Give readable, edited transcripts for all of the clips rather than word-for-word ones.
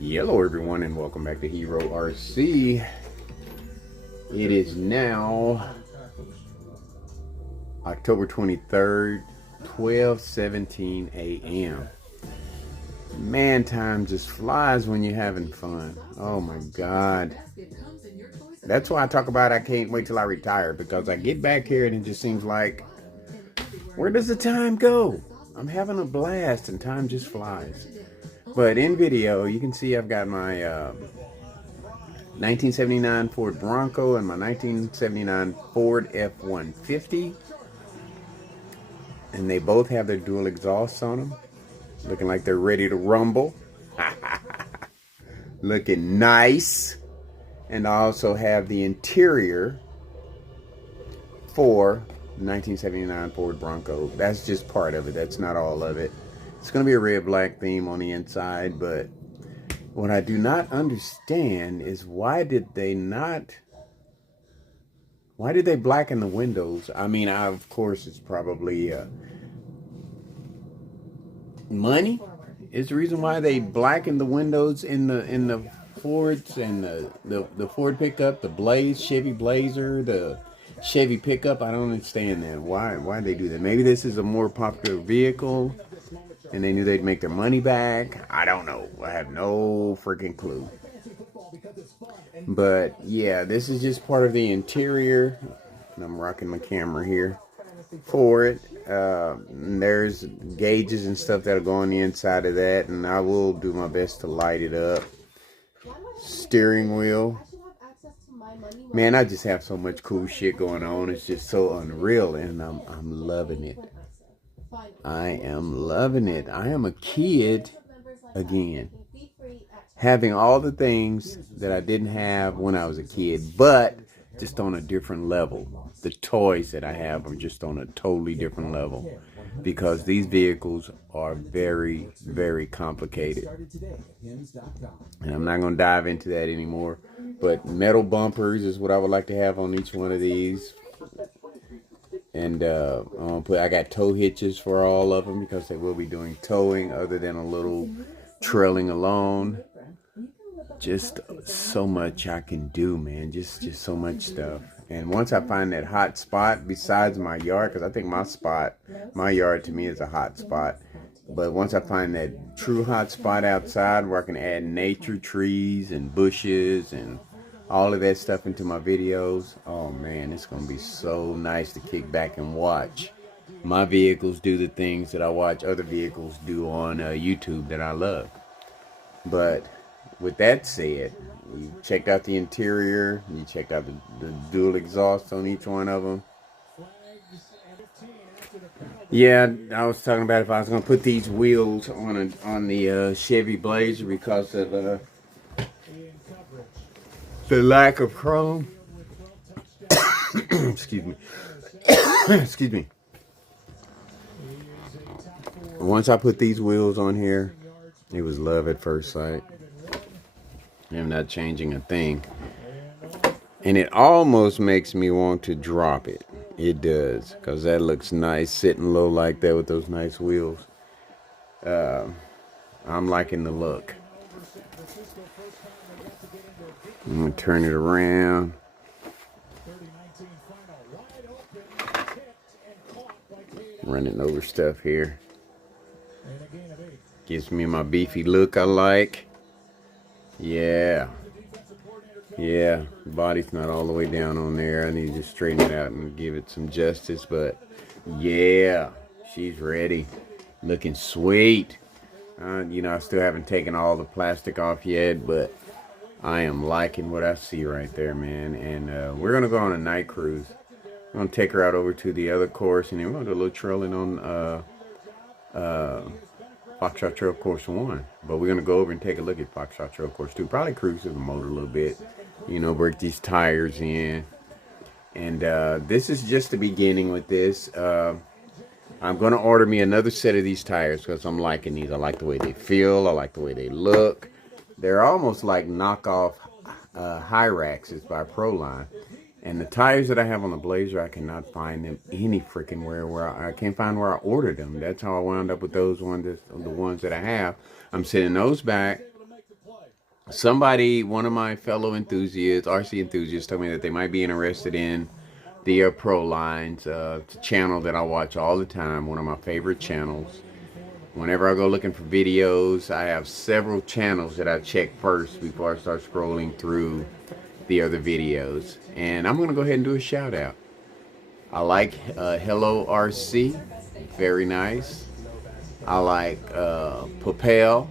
Hello everyone and welcome back to Hero RC. It is now October 23rd, 12:17 a.m. Man, time just flies when you're having fun. Oh my God. That's why I talk about I can't wait till I retire, because I get back here and it just seems like, where does the time go? I'm having a blast and time just flies. But in video, you can see I've got my 1979 Ford Bronco and my 1979 Ford F150. And they both have their dual exhausts on them. Looking like they're ready to rumble. Looking nice. And I also have the interior for 1979 Ford Bronco. That's just part of it. That's not all of it. It's going to be a red-black theme on the inside, but what I do not understand is why did they blacken the windows? I mean, of course, it's probably money is the reason why they blackened the windows in the Fords and the Ford pickup, the Blaze, Chevy Blazer, the Chevy pickup. I don't understand that. Why they do that? Maybe this is a more popular vehicle and they knew they'd make their money back. I don't know. I have no freaking clue. But yeah, this is just part of the interior. And I'm rocking my camera here for it. There's gauges and stuff that'll go on the inside of that, and I will do my best to light it up. Steering wheel. Man, I just have so much cool shit going on. It's just so unreal, and I'm loving it. I am loving it. I am a kid again, having all the things that I didn't have when I was a kid, but just on a different level. The toys that I have are just on a totally different level, because these vehicles are very, very complicated. And I'm not going to dive into that anymore, but metal bumpers is what I would like to have on each one of these. And I got tow hitches for all of them, because they will be doing towing other than a little trailing alone. Just so much I can do, man. Just so much stuff. And once I find that hot spot besides my yard, because I think my yard to me is a hot spot. But once I find that true hot spot outside where I can add nature, trees and bushes and all of that stuff into my videos, oh man, it's going to be so nice to kick back and watch my vehicles do the things that I watch other vehicles do on YouTube that I love. But with that said, you checked out the interior, you checked out the dual exhaust on each one of them. Yeah, I was talking about if I was going to put these wheels on the Chevy Blazer because of the lack of chrome. Excuse me. Excuse me. Once I put these wheels on here, it was love at first sight. I'm not changing a thing. And it almost makes me want to drop it. It does, because that looks nice sitting low like that with those nice wheels. I'm liking the look. I'm going to turn it around. Running over stuff here. Gives me my beefy look I like. Yeah. Yeah, the body's not all the way down on there. I need to straighten it out and give it some justice. But yeah, she's ready. Looking sweet. I still haven't taken all the plastic off yet, but I am liking what I see right there, man. And we're going to go on a night cruise. I'm going to take her out over to the other course, and then we're going to do a little trailing on Foxtrot Trail Course 1. But we're going to go over and take a look at Foxtrot Trail Course 2. Probably cruise to the motor a little bit. Break these tires in. And this is just the beginning with this. I'm going to order me another set of these tires because I'm liking these. I like the way they feel. I like the way they look. They're almost like knockoff Hyraxes by Proline. And the tires that I have on the Blazer, I cannot find them any freaking where I can't find where I ordered them. That's how I wound up with those ones, the ones that I have. I'm sending those back. somebody, one of my fellow enthusiasts, RC enthusiasts, told me that they might be interested in the Pro lines. It's a channel that I watch all the time, one of my favorite channels. Whenever I go looking for videos, I have several channels that I check first before I start scrolling through the other videos. And I'm going to go ahead and do a shout out. I like Hello RC, very nice. I like Papel,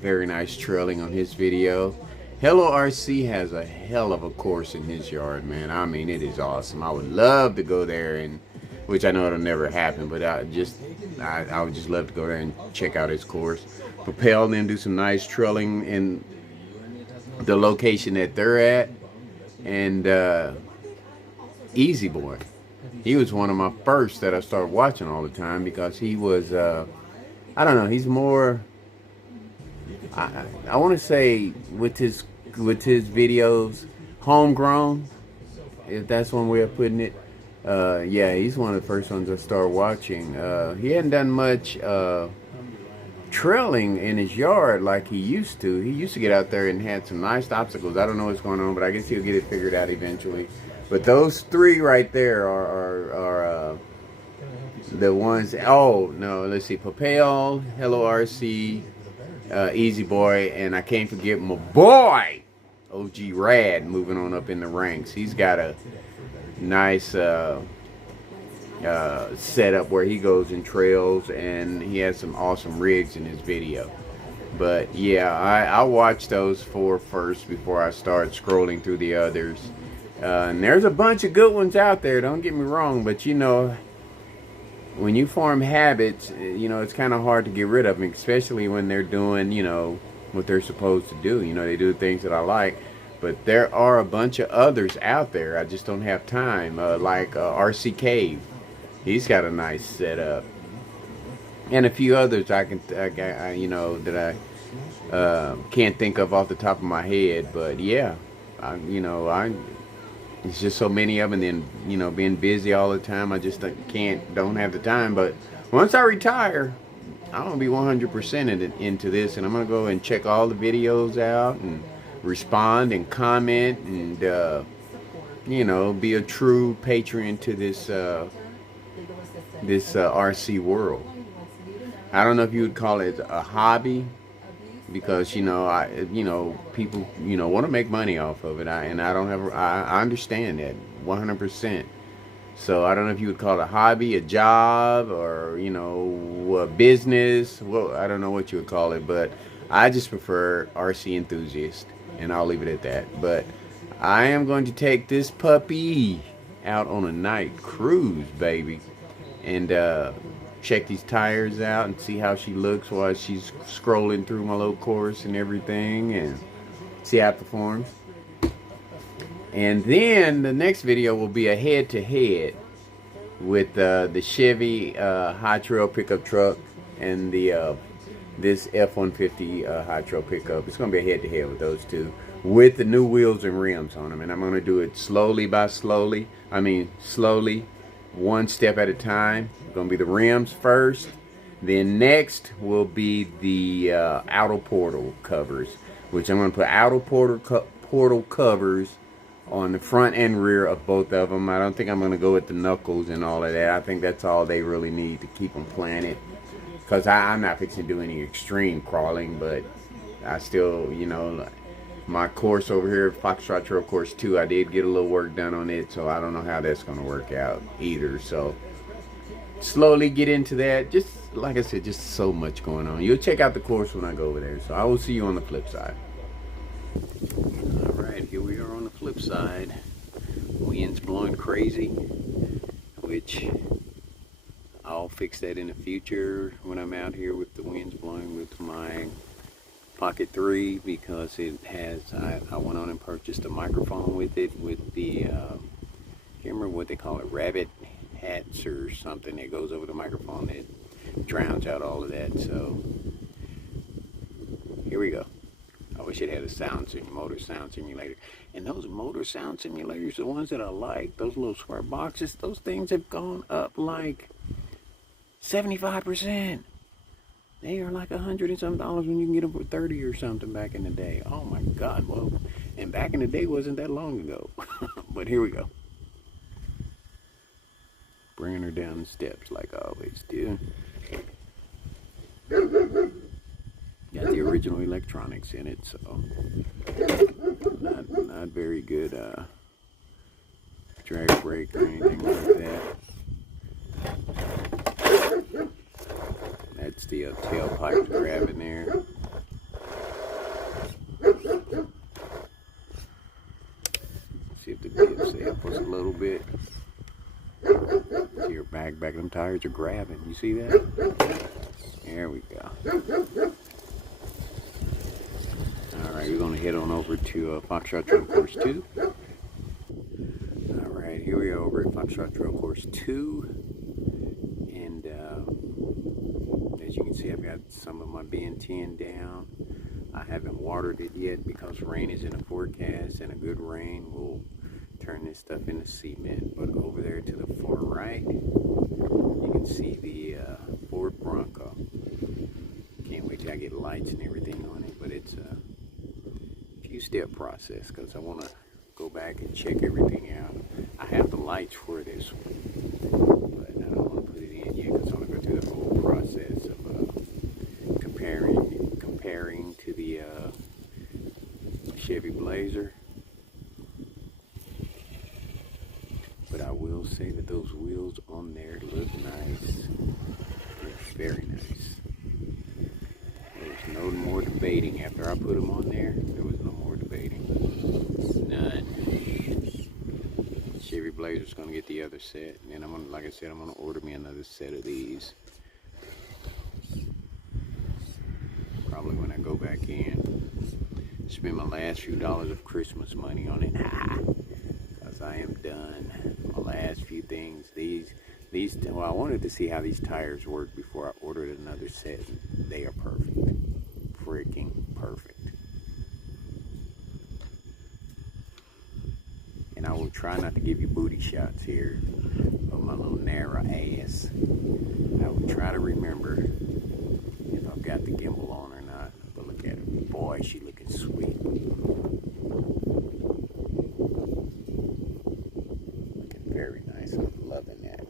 very nice trailing on his video. Hello RC has a hell of a course in his yard, man. I mean, it is awesome. I would love to go there, and which I know it'll never happen, but I would just love to go there and check out his course. Propel them do some nice trailing in the location that they're at, and Easy Boy. He was one of my first that I started watching all the time because he was, I don't know, he's more, I want to say with his videos, homegrown, if that's one way of putting it. Yeah, he's one of the first ones I started watching. He hadn't done much trailing in his yard like he used to. He used to get out there and had some nice obstacles. I don't know what's going on, but I guess he'll get it figured out eventually. But those three right there are the ones. Oh no, let's see, Papel, Hello RC, Easy Boy, and I can't forget my boy OG Rad moving on up in the ranks. He's got a nice setup where he goes and trails, and he has some awesome rigs in his video. But yeah, I watch those four first before I start scrolling through the others. And there's a bunch of good ones out there, don't get me wrong, but you know, when you form habits, you know, it's kind of hard to get rid of them, especially when they're doing, you know, what they're supposed to do. You know, they do things that I like, but there are a bunch of others out there. I just don't have time, like RC Cave. He's got a nice setup, and a few others I you know, that I can't think of off the top of my head. But yeah, you know, it's just so many of them. And then, you know, being busy all the time, I just don't have the time. But once I retire, I'm gonna be 100% into this, and I'm gonna go and check all the videos out and respond and comment and you know, be a true patron to this RC world. I don't know if you would call it a hobby, because you know, people, you know, want to make money off of it. I understand that 100%. So I don't know if you would call it a hobby, a job, or, you know, a business. Well, I don't know what you would call it, but I just prefer RC enthusiast, and I'll leave it at that. But I am going to take this puppy out on a night cruise, baby, and check these tires out and see how she looks while she's scrolling through my little course and everything, and see how it performs. And then the next video will be a head-to-head with the Chevy high trail pickup truck and the this F150 high trail pickup. It's going to be a head-to-head with those two, with the new wheels and rims on them. And I'm going to do it slowly, one step at a time. Going to be the rims first. Then next will be the outer portal covers, which I'm going to put outer portal covers on the front and rear of both of them. I don't think I'm going to go with the knuckles and all of that. I think that's all they really need to keep them planted, because I'm not fixing to do any extreme crawling, but I still, you know, my course over here, Foxtrot Trail Course 2, I did get a little work done on it, so I don't know how that's going to work out either. So slowly get into that. Just like I said, just so much going on. You'll check out the course when I go over there. So I will see you on the flip side. Alright, here we are on the flip side. Wind's blowing crazy, which I'll fix that in the future when I'm out here with the winds blowing with my Pocket 3, because it has, I went on and purchased a microphone with it, with the, I can't remember what they call it, rabbit hats or something that goes over the microphone that drowns out all of that. So here we go. I wish it had a motor sound simulator. And those motor sound simulators, the ones that I like, those little square boxes, those things have gone up like 75%. They are like $100 and some when you can get them for 30 or something back in the day. Oh my God, well, and back in the day wasn't that long ago. But here we go. Bringing her down the steps like I always do. Got the original electronics in it, so not very good drag brake or anything like that. That's the tailpipe grabbing there. See if the bibs help us a little bit. See your back of them tires are grabbing. You see that? There we go. Alright, we're going to head on over to Foxtrot Trail Course 2. Alright, here we are over at Foxtrot Trail Course 2. And as you can see, I've got some of my BN10 down. I haven't watered it yet because rain is in the forecast, and a good rain will turn this stuff into cement. But over there to the far right, you can see the Ford Bronco. Can't wait till I get lights and everything on it, but it's a few-step process because I want to go back and check everything out. I have the lights for this one, but I don't want to put it in yet because I want to go through the whole process of comparing to the Chevy Blazer. But I will say that those wheels on there look nice. They're very nice. There's no more debating. After I put them on there, there was no more debating. None. Chevy Blazer's gonna get the other set, and then I'm gonna, like I said, I'm gonna order me another set of these. Probably when I go back in, spend my last few dollars of Christmas money on it. Because I am done. My last few things. Well, I wanted to see how these tires work before I ordered another set. They are perfect. Freaking perfect. And I will try not to give you booty shots here of my little narrow ass. I will try to remember if I've got the gimbal on or not. But look at her. Boy, she looking sweet. Looking very nice. I'm loving that.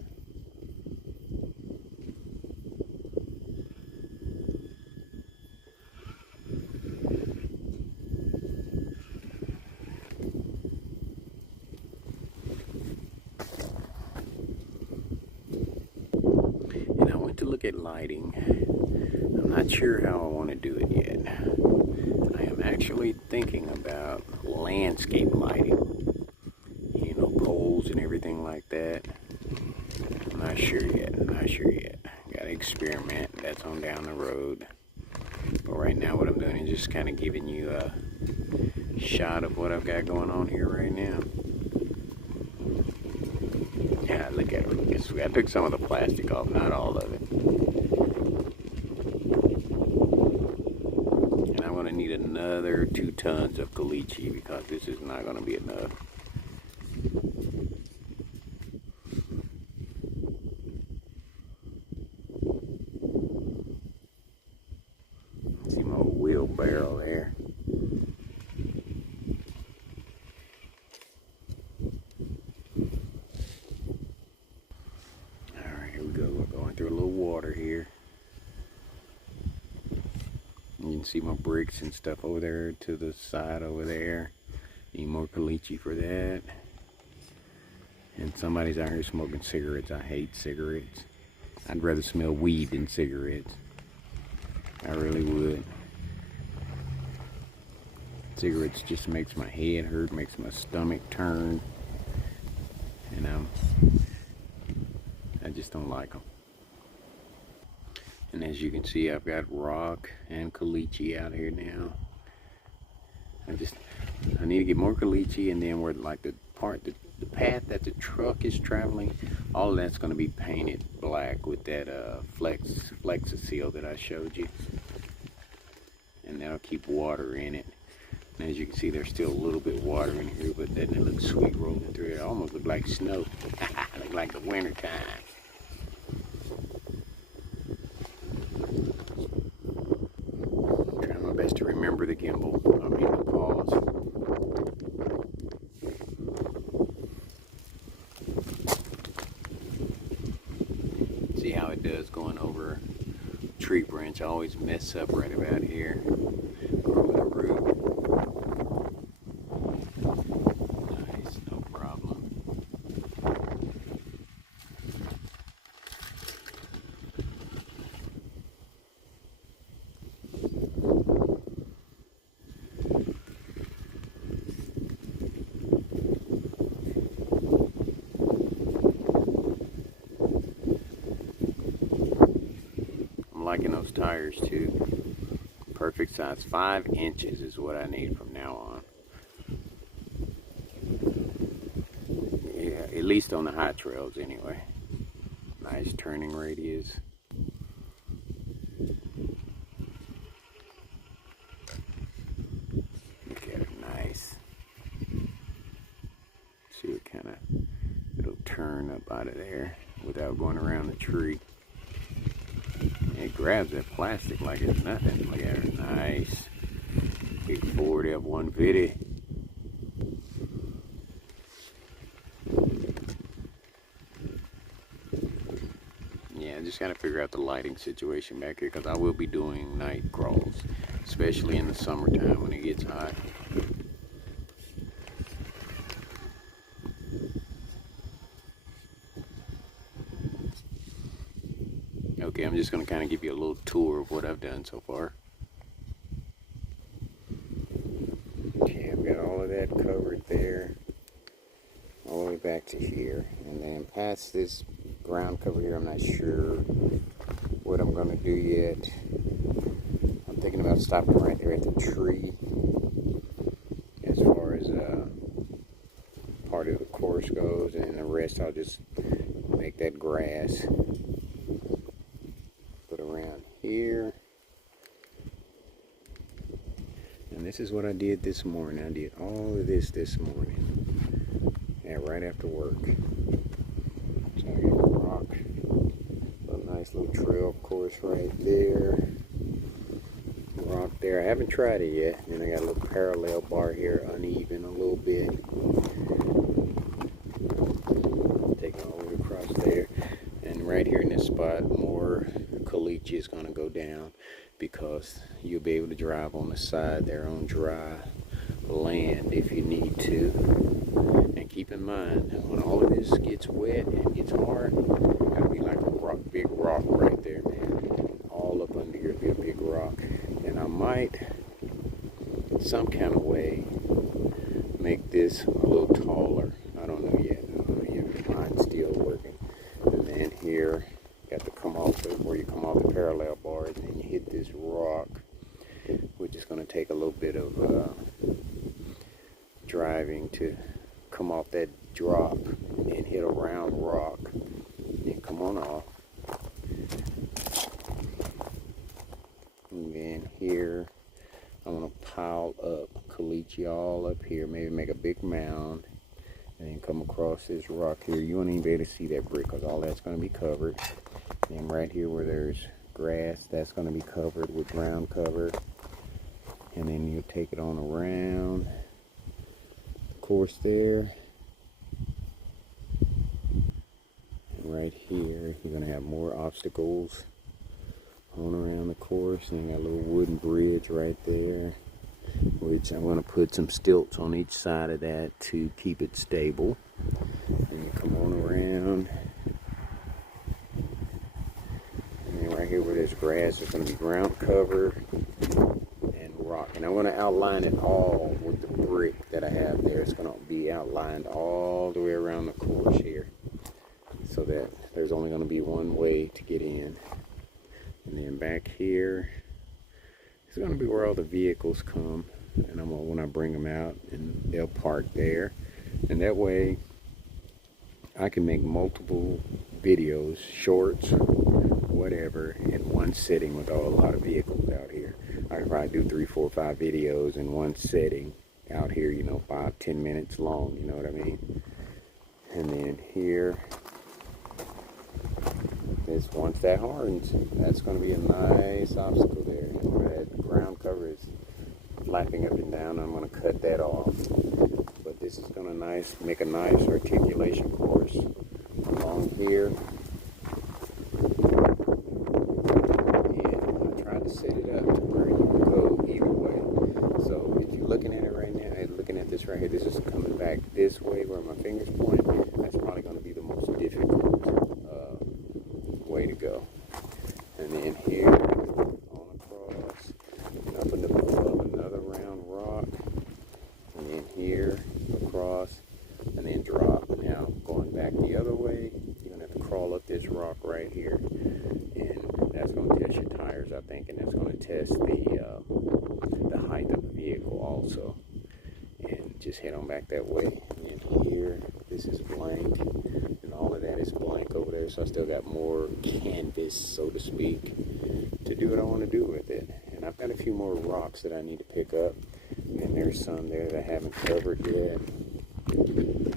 To look at lighting. I'm not sure how I want to do it yet. I am actually thinking about landscape lighting. You know, poles and everything like that. I'm not sure yet. Gotta experiment. That's on down the road. But right now what I'm doing is just kind of giving you a shot of what I've got going on here right now. Yeah, look at her. I took some of the plastic off, not all of it. And I'm going to need another 2 tons of caliche because this is not going to be enough. See my wheelbarrow there. Through a little water here. You can see my bricks and stuff over there to the side over there. Need more caliche for that. And somebody's out here smoking cigarettes. I hate cigarettes. I'd rather smell weed than cigarettes. I really would. Cigarettes just makes my head hurt, makes my stomach turn. And I just don't like them. And as you can see, I've got rock and caliche out here now. I need to get more caliche, and then where like the path that the truck is traveling, all of that's going to be painted black with that Flexi-Seal that I showed you. And that'll keep water in it. And as you can see, there's still a little bit of water in here, but doesn't it look sweet rolling through it? Almost look like snow. Look like the winter time. best to remember the gimbal. I mean the pause. See how it does going over a tree branch. I always mess up right about here. Over the root. Nice, no problem. Liking those tires too. Perfect size. 5 inches is what I need from now on. Yeah, at least on the high trails anyway. Nice turning radius. Look at it, nice. See what kind of, it'll turn up out of there without going around the tree. It grabs that plastic like it's nothing. Look at it, nice. Big Ford F150. Yeah, I just gotta figure out the lighting situation back here because I will be doing night crawls, especially in the summertime when it gets hot. Okay, I'm just going to kind of give you a little tour of what I've done so far. Okay, I've got all of that covered there, all the way back to here. And then past this ground cover here, I'm not sure what I'm going to do yet. I'm thinking about stopping right there at the tree as far as part of the course goes, and the rest I'll just make that grass. Around here, and this is what I did this morning. I did all of this morning, yeah, right after work. So I got a rock, a nice little trail course right there, rock there. I haven't tried it yet. And I got a little parallel bar here, uneven a little bit. Take it all the way across there, and right here in this spot, more caliche is going to go down because you'll be able to drive on the side there on dry land if you need to. And keep in mind, when all of this gets wet and gets hard, it'll be like a rock, big rock right there, man. All up under here will be a big rock. And I might, some kind of way, make this a little taller. I don't know yet. I don't know yet. Mine's still working. And then here, got to come off where you come off the parallel bar, and then you hit this rock, which is going to take a little bit of driving to come off that drop, and then hit a round rock, and then come on off. And then here, I'm going to pile up caliche all up here, maybe make a big mound, and then come across this rock here. You won't even be able to see that brick because all that's going to be covered. And right here where there's grass, that's going to be covered with ground cover. And then you take it on around the course there. And right here, you're going to have more obstacles on around the course. And you got a little wooden bridge right there, which I'm going to put some stilts on each side of that to keep it stable. And you come on around. Right here where there's grass, there's going to be ground cover and rock. And I'm going to outline it all with the brick that I have there. It's going to be outlined all the way around the course here, so that there's only going to be one way to get in. And then back here is going to be where all the vehicles come. And I'm going to, when I bring them out, and they'll park there. And that way I can make multiple videos, shorts, whatever, in one sitting with a lot of vehicles out here. I can probably do 3, 4, 5 videos in one setting out here, you know, 5-10 minutes long, you know what I mean? And then here, once that hardens, that's going to be a nice obstacle there. Where that ground cover is flapping up and down. I'm going to cut that off. But this is going to make a nice articulation course along here. And I tried to set it up to where you can go either way. So if you're looking at it right now, looking at this right here, this is coming back this way where my fingers point. That's probably going to be the most difficult way to go. And then here, on across, and up and above another round rock, and then here, across, and then drop. Now, going back the other way, you're going to have to crawl up this rock right here, and that's going to test your tires, I think, and that's going to test the height of the vehicle also. And just head on back that way. And here, this is blank, and all of that is blank over there, so I still got more canvas, so to speak, to do what I want to do with it. And I've got a few more rocks that I need to pick up, and there's some there that I haven't covered yet.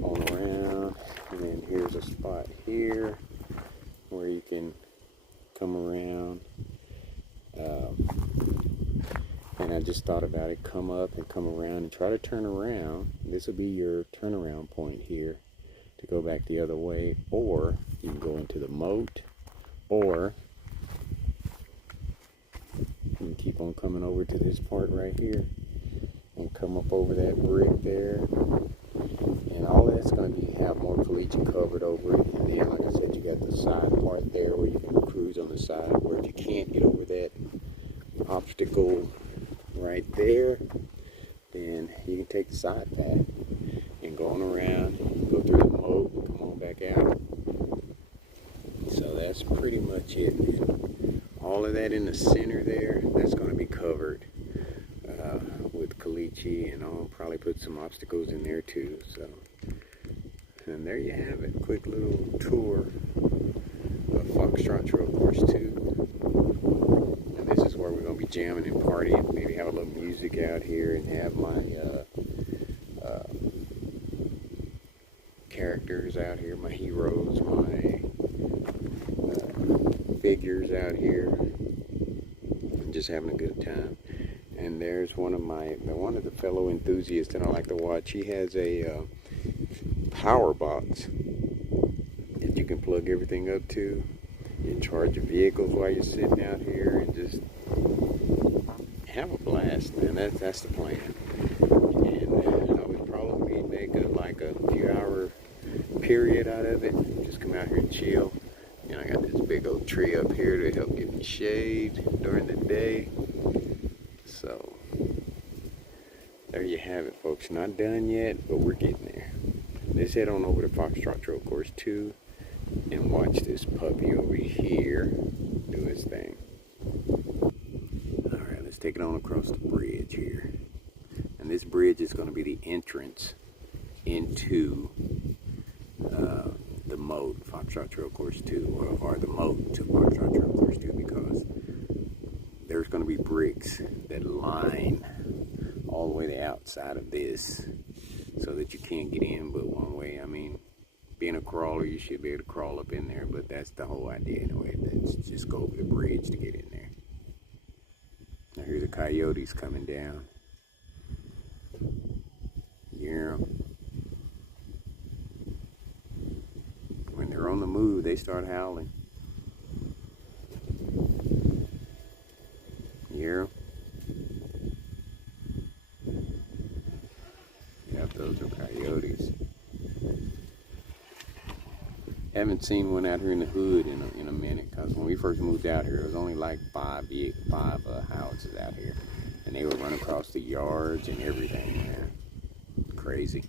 On around, and then here's a spot here where you can come around. And I just thought about it, come up and come around and try to turn around. This will be your turnaround point here to go back the other way, or you can go into the moat, or you can keep on coming over to this part right here and come up over that brick there. And all that's going to have more collegiate covered over it. And then, like I said, you got the side part there where you can cruise on the side, where if you can't get over that obstacle right there, then you can take the side path and go on around, go through the moat, and come on back out. So that's pretty much it. All of that in the center there, that's going to be covered with caliche, and I'll probably put some obstacles in there too. So, and there you have it, quick little tour of Foxtrot Trail Course 2. And this is where we're going to be jamming and partying, maybe have a little music out here, and have my characters out here, my heroes, my figures out here, and just having a good time. And there's one of the fellow enthusiasts that I like to watch. He has a power box that you can plug everything up to and charge your vehicles while you're sitting out here and just have a blast, man. That's the plan. And I would probably make a few hour period out of it. Just come out here and chill. And I got this big old tree up here to help give me shade during the day. So, there you have it, folks. Not done yet, but we're getting there. Let's head on over to Foxtrot Trail Course 2 and watch this puppy over here do his thing. Alright, let's take it on across the bridge here. And this bridge is going to be the entrance into the moat, Foxtrot Trail Course 2, or the moat to Foxtrot Trail Course 2, because there's going to be bricks that line all the way to the outside of this so that you can't get in but one way. I mean, being a crawler, you should be able to crawl up in there, but that's the whole idea anyway. Let's just go over the bridge to get in there. Now here's the coyotes coming down. Yeah. When they're on the move, they start howling. Yeah. Yep, those are coyotes. Haven't seen one out here in the hood in a minute, because when we first moved out here, there was only like five houses out here, and they would run across the yards and everything, man. Crazy.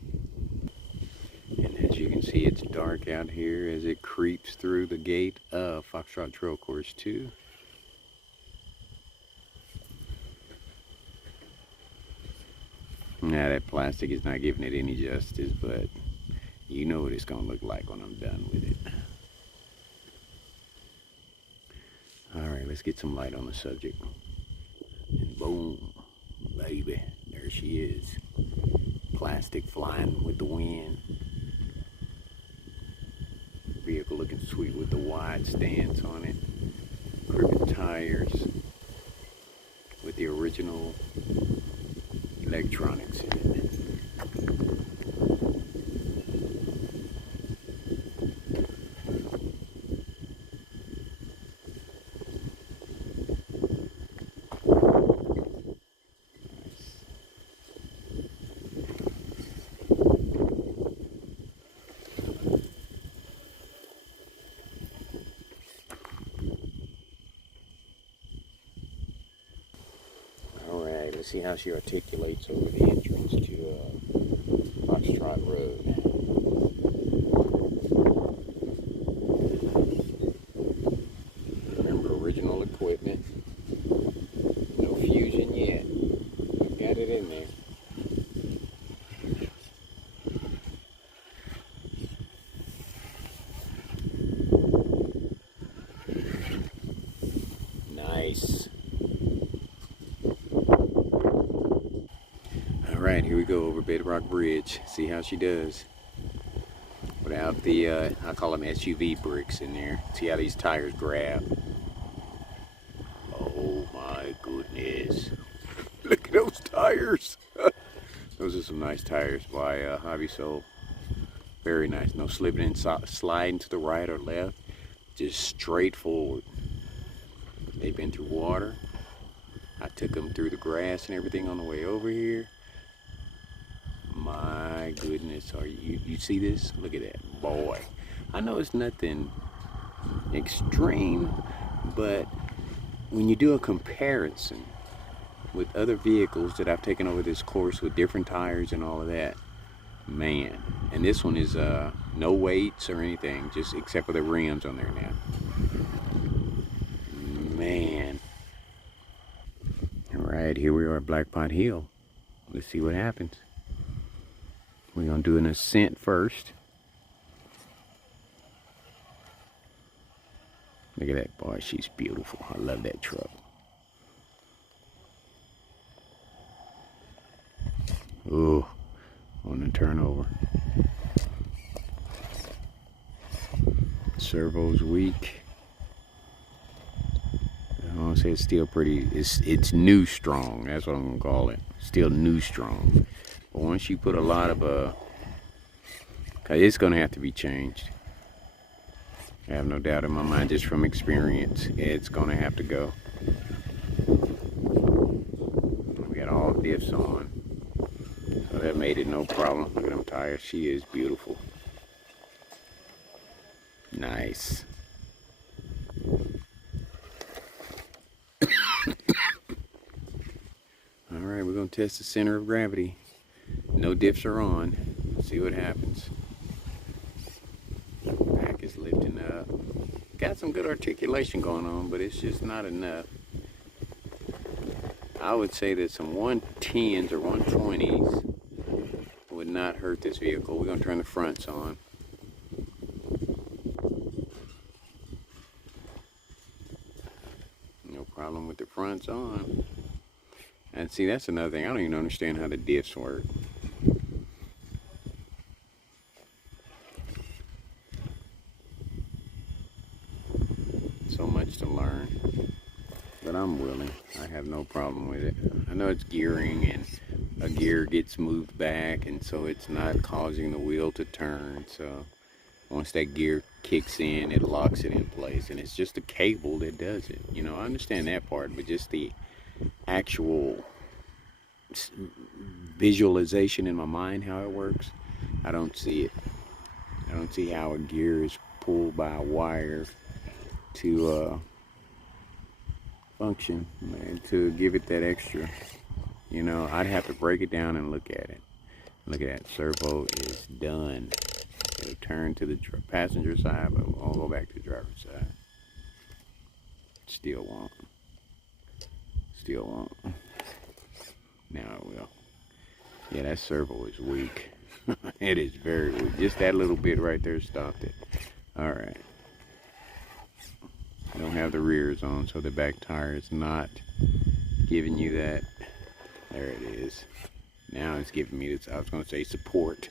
And as you can see, it's dark out here as it creeps through the gate of Foxtrot Trail Course 2. Now that plastic is not giving it any justice, but you know what it's going to look like when I'm done with it. Alright, let's get some light on the subject. And boom, baby, there she is. Plastic flying with the wind. Vehicle looking sweet with the wide stance on it. Cribbed tires with the original electronics in it. Alright, let's see how she articulates over the entrance to Foxtrot Road. Remember, original equipment. No fusion yet. I've got it in there. Nice. Alright, here we go over Bedrock Bridge. See how she does. Without the, I call them SUV bricks in there. See how these tires grab. Oh my goodness. Look at those tires. Those are some nice tires by Hobby Soul. Very nice. No slipping and sliding to the right or left. Just straight forward. They've been through water. I took them through the grass and everything on the way over here. My goodness, are you see this? Look at that, boy. I know it's nothing extreme, but when you do a comparison with other vehicles that I've taken over this course with different tires and all of that, man. And this one is no weights or anything, just except for the rims on there now. Man. All right, here we are at Black Pot Hill. Let's see what happens. We're gonna do an ascent first. Look at that, boy, she's beautiful. I love that truck. Ooh, on the turnover. Servo's weak. I want to say it's still pretty, it's new strong. That's what I'm gonna call it. Still new strong. But once you put a lot of cause it's gonna have to be changed. I have no doubt in my mind, just from experience, it's gonna have to go. We got all diffs on, so that made it no problem. Look at them tires. She is beautiful. Nice. Alright, we're going to test the center of gravity. No diffs are on. See what happens. Back is lifting up. Got some good articulation going on, but it's just not enough. I would say that some 110s or 120s would not hurt this vehicle. We're going to turn the fronts on. No problem with the fronts on. And see, that's another thing. I don't even understand how the diffs work. So much to learn. But I'm willing. I have no problem with it. I know it's gearing and a gear gets moved back, and so it's not causing the wheel to turn. So once that gear kicks in, it locks it in place. And it's just the cable that does it. You know, I understand that part, but just the actual visualization in my mind, how it works, I don't see it. I don't see how a gear is pulled by a wire to function, man, to give it that extra. You know, I'd have to break it down and look at it. Look at that, servo is done. It'll turn to the passenger side, but I'll go back to the driver's side. Still won't. Still won't. Now it will. Yeah, that servo is weak. It is very weak. Just that little bit right there stopped it. Alright. I don't have the rears on, so the back tire is not giving you that. There it is. Now it's giving me this, I was going to say support.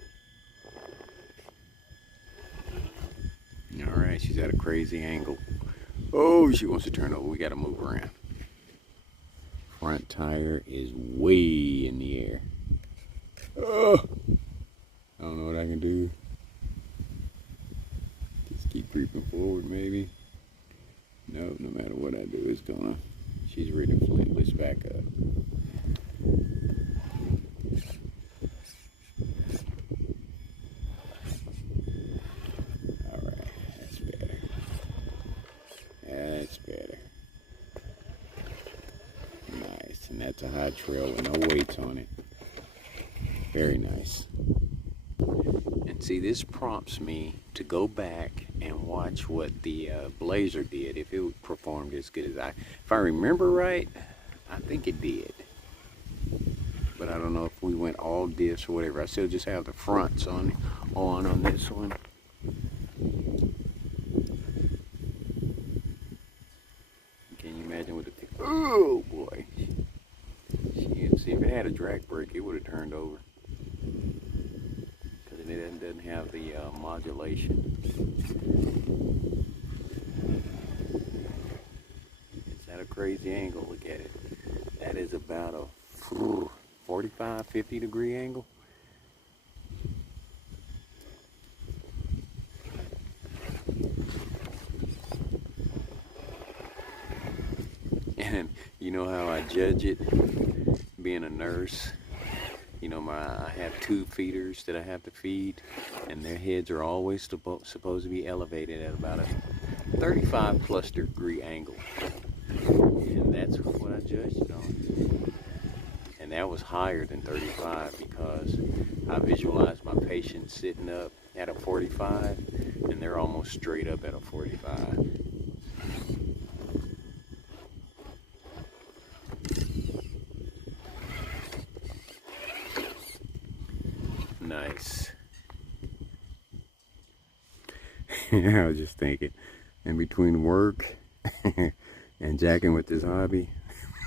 Alright, she's at a crazy angle. Oh, she wants to turn over. We got to move around. Front tire is way in the air. creeping forward maybe. No, no matter what I do, it's gonna, she's ready to flip. Let's back up. Alright, that's better. That's better. Nice, and that's a high trail with no weights on it. Very nice. And see, this prompts me to go back and watch what the Blazer did, if it performed as good as if I remember right, I think it did. But I don't know if we went all diffs or whatever. I still just have the fronts on this one. Can you imagine what the thing, oh boy. See, if it had a drag brake, it would have turned over. It doesn't have the modulation. It's at a crazy angle. Look at it. That is about a 45, 50 degree angle. And you know how I judge it, being a nurse. You know, I have tube feeders that I have to feed, and their heads are always supposed to be elevated at about a 35 plus degree angle. And that's what I judged it on. And that was higher than 35 because I visualized my patient sitting up at a 45, and they're almost straight up at a 45. Nice. I was just thinking, in between work and jacking with this hobby,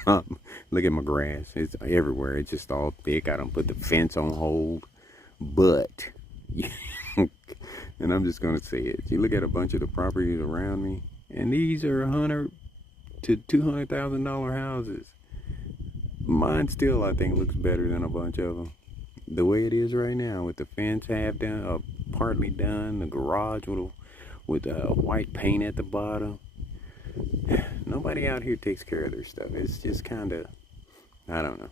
look at my grass. It's everywhere. It's just all thick. I don't put the fence on hold, but, and I'm just going to say it. You look at a bunch of the properties around me, and these are $100,000 to $200,000 houses. Mine still, I think, looks better than a bunch of them. The way it is right now, with the fence half done, partly done, the garage with white paint at the bottom. Nobody out here takes care of their stuff. It's just kind of, I don't know.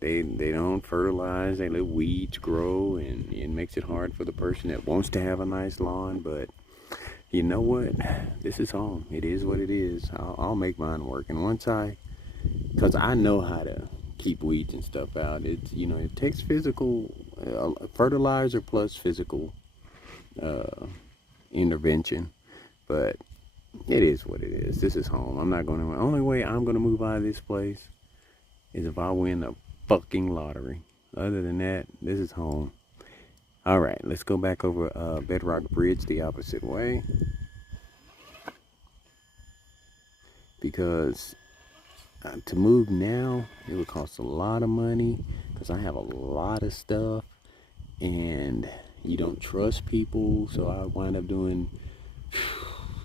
They don't fertilize. They let weeds grow, and it makes it hard for the person that wants to have a nice lawn. But you know what? This is home. It is what it is. I'll make mine work. And once because I know how to keep weeds and stuff out. It's, you know, it takes physical fertilizer plus physical intervention, but it is what it is. This is home. I'm not going to. The only way I'm going to move out of this place is if I win the fucking lottery. Other than that, this is home. All right, let's go back over Bedrock Bridge the opposite way, because to move now, it would cost a lot of money because I have a lot of stuff and you don't trust people. So I wind up doing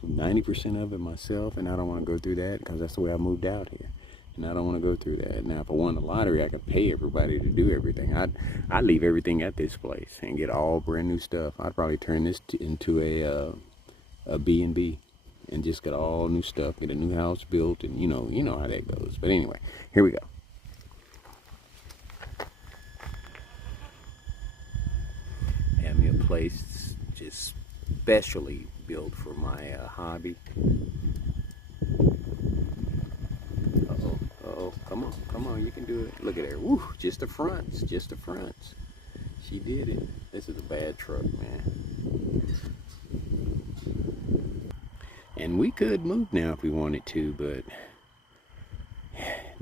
90% of it myself, and I don't want to go through that because that's the way I moved out here. And I don't want to go through that. Now, if I won the lottery, I could pay everybody to do everything. I'd leave everything at this place and get all brand new stuff. I'd probably turn this into a B&B. And just get all new stuff, get a new house built, and you know how that goes. But anyway, here we go. Have me a place just specially built for my hobby. Uh-oh, come on, you can do it. Look at her, woo, just the fronts. She did it. This is a bad truck, man. And we could move now if we wanted to, but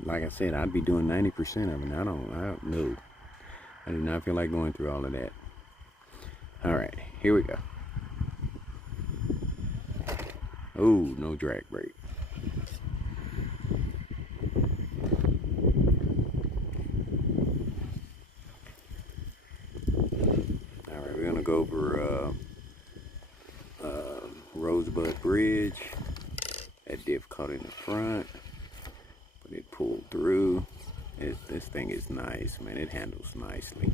like I said, I'd be doing 90% of it. I don't know. I do not feel like going through all of that. All right, here we go. Oh, no drag brake. All right, we're gonna go over Rosebud Bridge. That diff caught in the front, but it pulled through. This thing is nice, man. It handles nicely.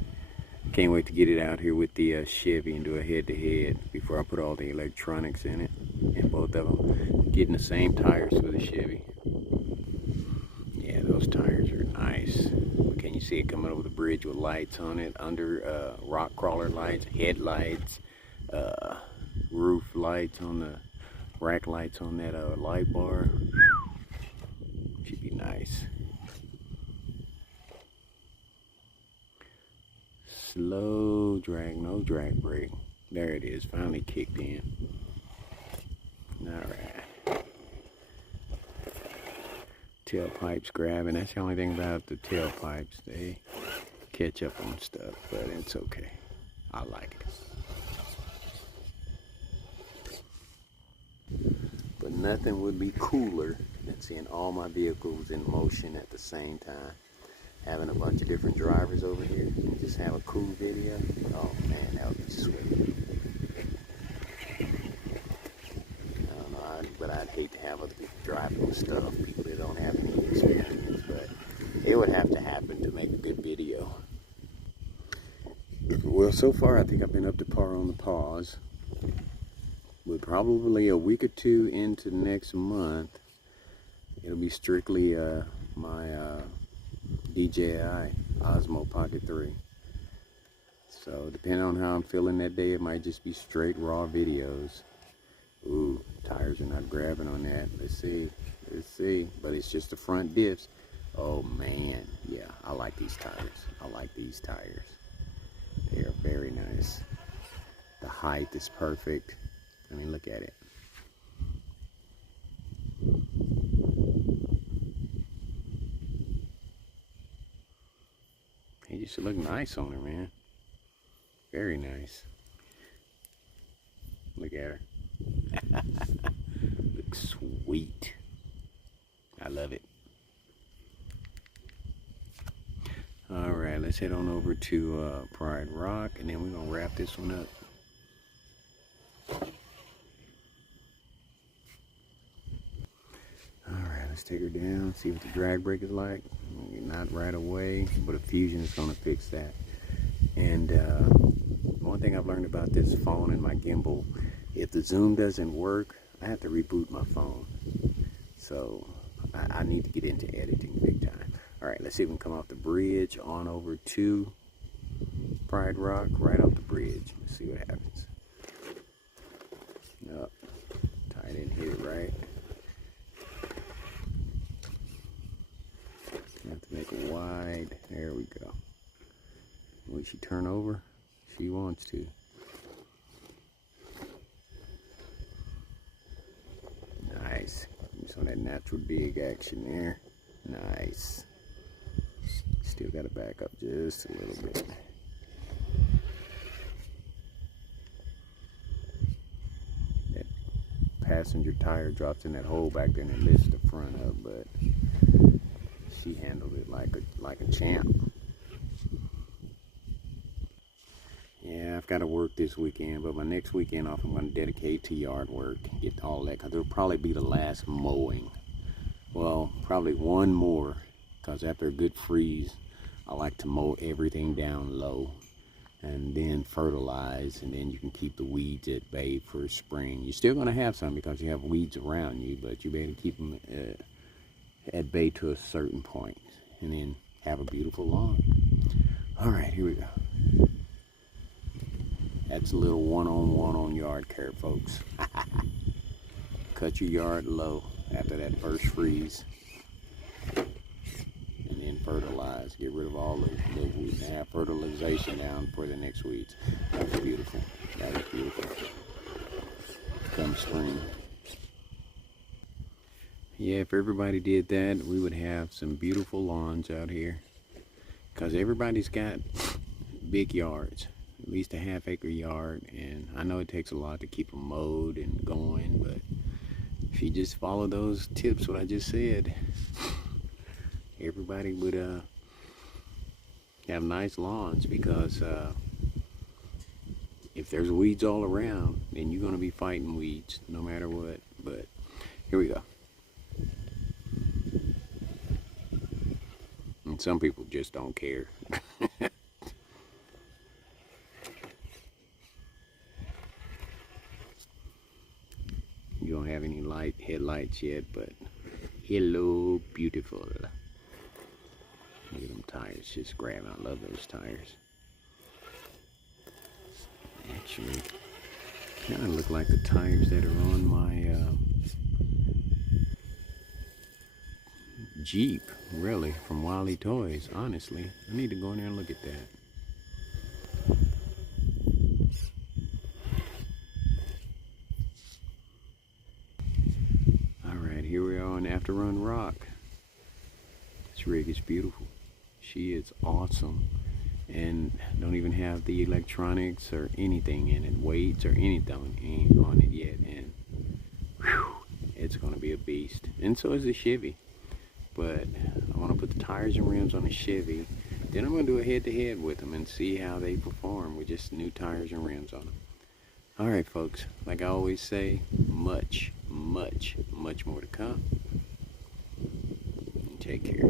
Can't wait to get it out here with the Chevy and do a head-to-head before I put all the electronics in it. And both of them getting the same tires for the Chevy. Yeah, those tires are nice. Can you see it coming over the bridge with lights on it? Under rock crawler lights, headlights, roof lights on the rack lights on that light bar. Should be nice. Slow drag, no drag brake. There it is, finally kicked in. Alright. Tailpipes grabbing. That's the only thing about the tailpipes. They catch up on stuff, but it's okay. I like it. But nothing would be cooler than seeing all my vehicles in motion at the same time. Having a bunch of different drivers over here and just have a cool video. Oh man, that would be sweet. I don't know, but I'd hate to have other people driving with stuff, people that don't have any experience, but it would have to happen to make a good video. Well, so far I think I've been up to par on the pause. But probably a week or two into next month, it'll be strictly my DJI Osmo Pocket 3. So depending on how I'm feeling that day, it might just be straight raw videos. Ooh, tires are not grabbing on that. Let's see. But it's just the front diffs. Oh man, yeah, I like these tires. They are very nice. The height is perfect. I mean, look at it. He just look nice on her, man. Very nice. Look at her. Looks sweet. I love it. All right, let's head on over to Pride Rock, and then we're gonna wrap this one up. Let's take her down, see what the drag brake is like. Not right away, but a Fusion is going to fix that. And one thing I've learned about this phone and my gimbal, if the zoom doesn't work, I have to reboot my phone. So I need to get into editing big time. All right, let's see if we can come off the bridge on over to Pride Rock, right off the bridge. Let's see what happens. Nope, I didn't hit it right. Have to make it wide. There we go. Will she turn over? She wants to. Nice. Just on that natural dig action there. Nice. Still got to back up just a little bit. That passenger tire drops in that hole back there and it lifts the front up, but she handled it like a champ. Yeah, I've got to work this weekend, but my next weekend off I'm going to dedicate to yard work, get all that, because it'll probably be the last mowing. Well, probably one more, because after a good freeze, I like to mow everything down low and then fertilize, and then you can keep the weeds at bay for spring. You're still going to have some because you have weeds around you, but you better keep them at bay to a certain point, and then have a beautiful lawn. All right, here we go. That's a little one-on-one on yard care, folks. Cut your yard low after that first freeze, and then fertilize. Get rid of all the weeds and have fertilization down for the next weeds. That's beautiful. That is beautiful. Come spring. Yeah, if everybody did that, we would have some beautiful lawns out here. Because everybody's got big yards, at least a half-acre yard. And I know it takes a lot to keep them mowed and going, but if you just follow those tips, what I just said, everybody would have nice lawns. Because if there's weeds all around, then you're going to be fighting weeds no matter what. But here we go. And some people just don't care. lights yet, but hello, beautiful. Look at them tires just grabbing. I love those tires. Actually, kind of look like the tires that are on my Jeep, really, from Wily Toys, honestly. I need to go in there and look at that. Alright, here we are on After Run Rock. This rig is beautiful. She is awesome. And don't even have the electronics or anything in it, weights or anything on it yet. And whew, it's going to be a beast. And so is the Chevy. But I want to put the tires and rims on the Chevy. Then I'm going to do a head-to-head with them and see how they perform with just new tires and rims on them. Alright folks, like I always say, much more to come. Take care.